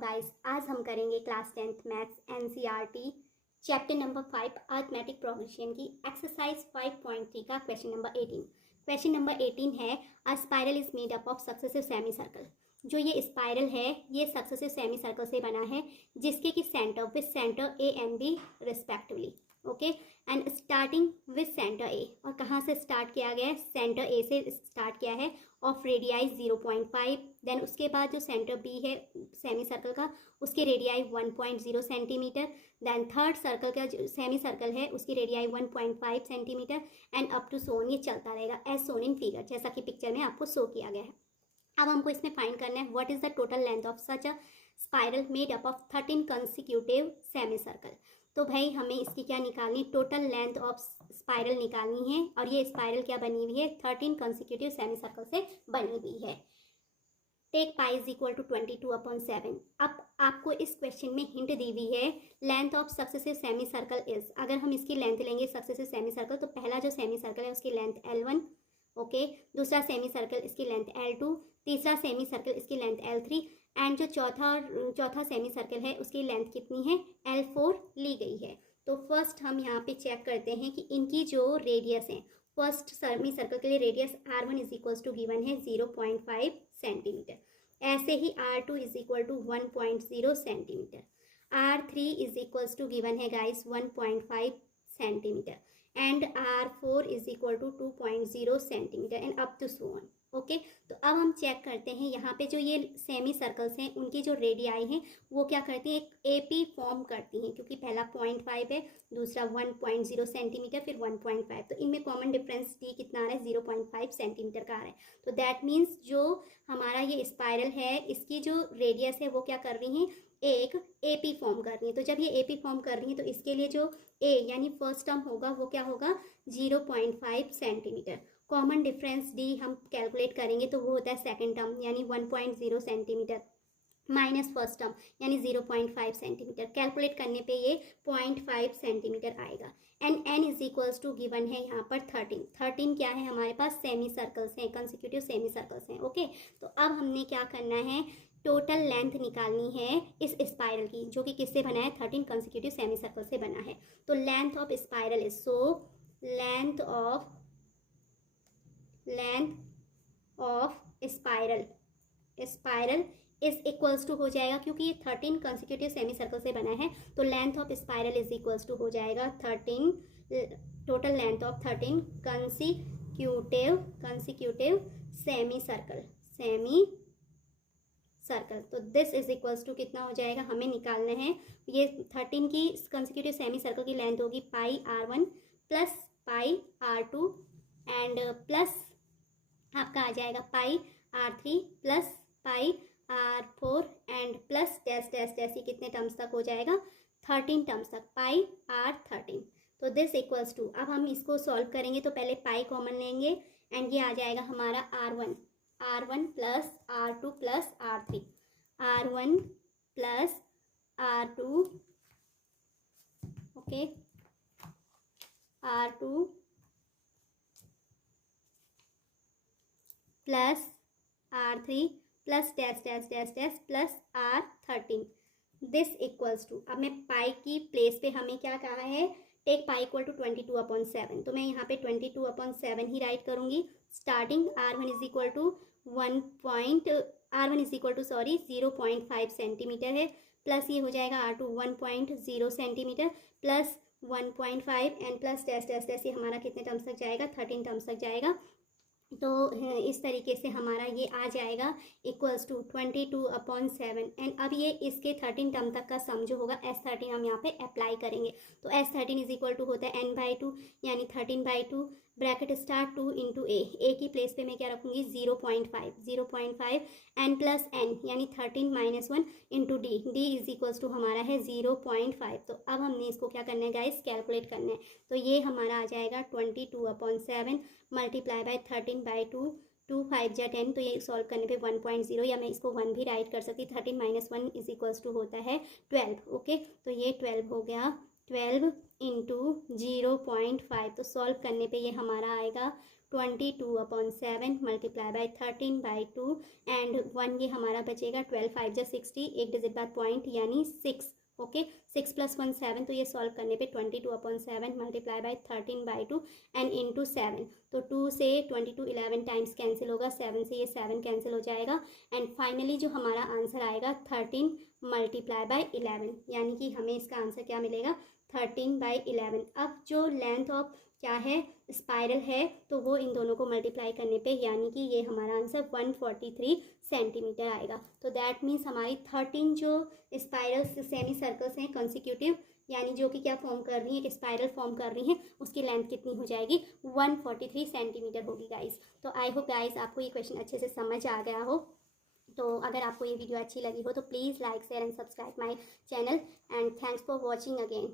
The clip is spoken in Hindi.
गाइस, आज हम करेंगे class 10th maths NCERT chapter number 5 arithmetic progression की एक्सरसाइज 5.3 का क्वेश्चन नंबर 18। क्वेश्चन नंबर 18 है अ spiral is made up of successive semi circle. जो ये स्पाइरल है ये सक्सेसिव सेमी सर्कल से बना है जिसके कि centre with centre A and B respectively. Okay, and starting with centre A, और कहाँ से स्टार्ट किया गया है? सेंटर ए से स्टार्ट किया है ऑफ रेडियाई 0.5। देन उसके बाद जो सेंटर बी है सेमी सर्कल का उसकी radii 1.0 centimetre. Then third circle का जो सेमी सर्कल है उसकी radii 1.5 centimetre and up to so on. ये चलता रहेगा एज सोन इन फिगर, जैसा कि पिक्चर में आपको शो किया गया है। अब हमको इसमें फाइंड करना है what is the total length of such a spiral made up of 13 consecutive semi circle. तो भाई हमें इसकी क्या निकालनी, टोटल लेंथ ऑफ स्पाइरल निकालनी है। और ये स्पाइरल क्या बनी हुई है? 13 कंसिक्यूटिव सेमी सर्कल से बनी हुई है। Take pi is equal to 22/7। अब आपको इस क्वेश्चन में हिंट दी हुई है length of successive semi circle is. अगर हम इसकी लेंथ लेंगे सक्सेसिव सेमी सर्कल, तो पहला जो सेमी सर्कल है उसकी लेंथ L1, ओके, दूसरा सेमी सर्कल इसकी लेंथ L2, तीसरा सेमी सर्कल इसकी लेंथ L3 एंड जो चौथा सेमी सर्कल है उसकी लेंथ कितनी है? L4 ली गई है। तो फर्स्ट हम यहाँ पे चेक करते हैं कि इनकी जो रेडियस है, फर्स्ट सेमी सर्कल के लिए radius R1 is equals to given है 0.5 सेंटीमीटर। ऐसे ही R2 is equal to 1.0 centimetre. R3 is equals to given है guys 1.5 centimetre and R4 is equal to 2.0 centimetre and up to so on. Okay, तो अब हम चेक करते हैं यहाँ पे जो ये सेमी सर्कल्स हैं उनकी जो रेडियाई हैं वो क्या करती हैं? एक एपी फॉर्म करती हैं, क्योंकि पहला 0.5 है, दूसरा 1.0 सेंटीमीटर, फिर 1.5। तो इनमें कॉमन डिफरेंस डी कितना आ रहा है? 0.5 सेंटीमीटर का आ रहा है। तो दैट मीन्स जो हमारा ये स्पाइरल है इसकी जो रेडियस है वो क्या कर रही हैं? एक एपी फॉर्म कर रही है। तो जब ये एपी फॉर्म कर रही है तो इसके लिए जो ए यानी फर्स्ट टर्म होगा वो क्या होगा? 0.5 सेंटीमीटर। कॉमन डिफरेंस डी हम कैलकुलेट करेंगे तो वो होता है सेकेंड टर्म यानी 1.0 सेंटीमीटर माइनस फर्स्ट टर्म यानी 0.5 सेंटीमीटर। कैलकुलेट करने पे ये 0.5 सेंटीमीटर आएगा। And n is equals to given है यहाँ पर 13 क्या है हमारे पास? सेमी सर्कल्स हैं, कंसिक्यूटिव सेमी सर्कल्स हैं। ओके, तो अब हमने क्या करना है? टोटल लेंथ निकालनी है इस स्पाइरल की, जो कि किससे बना है? 13 कंसिक्यूटिव सेमी सर्कल से बना है। तो length of spiral is, so length of spiral is equals to हो जाएगा, क्योंकि ये 13 कंसिक्यूटिव सेमी सर्कल से बना है तो length of spiral is equals to हो जाएगा 13, total length of 13 consecutive semi circle. तो दिस इज इक्वल्स टू कितना हो जाएगा? हमें निकालना है ये 13 की कंसिक्यूटिव सेमी सर्कल की लेंथ होगी pi R1 plus pi R2 and plus आपका आ जाएगा pi R3 plus pi R4 and plus dash dash dash, ये कितने टर्म्स तक हो जाएगा? 13 टर्म्स तक, पाई R13। तो दिस इक्वल्स टू, अब हम इसको सॉल्व करेंगे तो पहले पाई कॉमन लेंगे एंड ये आ जाएगा हमारा R1 plus R2 plus R3, R1 plus R2, okay, R2 plus R3 plus dash dash dash dash plus R13। This equals to, अब मैं पाई की प्लेस पे हमें क्या कहा है? Take pi equal to 22/7। तो मैं यहाँ पे 22/7 ही राइट करूँगी। Starting R1 is equal to 0.5 centimetre है, प्लस ये हो जाएगा R2 1.0 centimetre plus 1.5 and plus dash dash dash, ये हमारा कितने टर्म्स तक जाएगा? 13 टर्म्स तक जाएगा। तो इस तरीके से हमारा ये आ जाएगा इक्वल्स टू 22/7 एंड अब ये इसके 13 टर्म तक का सम जो होगा S13 हम यहाँ पे अप्लाई करेंगे। तो S13 इज इक्वल टू होता है n/2 यानी 13/2 ब्रैकेट स्टार्ट 2 इंटू ए की प्लेस पे मैं क्या रखूँगी? 0.5 एन प्लस एन यानी 13 minus 1 into d is equals to हमारा है 0.5। तो अब हमने इसको क्या करना है गाइस? कैलकुलेट करना है। तो ये हमारा आ जाएगा 22/7 मल्टीप्लाई बाय 13/2, 2 5 जा 10, तो ये सॉल्व करने पे 1.0 या मैं इसको 1 भी राइट कर सकती। 13 माइनस 1 इज इक्वल्स टू होता है 12। ओके, तो ये 12 हो गया। 12 इंटू 0.5, तो सॉल्व करने पे ये हमारा आएगा 22/7 मल्टीप्लाई बाय 13/2 एंड 1 ये हमारा बचेगा 12 5 जा 60, एक डिजिट बाद पॉइंट यानी 6। ओके 6 + 1 7, तो ये सॉल्व करने पे 22/7 मल्टीप्लाई बाय 13/2 एंड इंटू 7, तो 2 से 22 11 टाइम्स कैंसिल होगा, 7 से ये 7 कैंसिल हो जाएगा एंड फाइनली जो हमारा आंसर आएगा 13 मल्टीप्लाई बाय 11, यानी कि हमें इसका आंसर क्या मिलेगा 13/11। अब जो लेंथ ऑफ क्या है स्पाइरल है तो वो इन दोनों को मल्टीप्लाई करने पे यानी कि ये हमारा आंसर 143 सेंटीमीटर आएगा। तो दैट मीन्स हमारी 13 जो स्पाइरल्स सेमी सर्कल्स हैं कंसिक्यूटिव यानी जो कि क्या फॉर्म कर रही हैं, एक स्पाइरल फॉर्म कर रही हैं, उसकी लेंथ कितनी हो जाएगी 143 सेंटीमीटर होगी गाइस। तो आई होप गाइस आपको ये क्वेश्चन अच्छे से समझ आ गया हो। तो अगर आपको ये वीडियो अच्छी लगी हो तो please like share and subscribe my channel and thanks for watching again.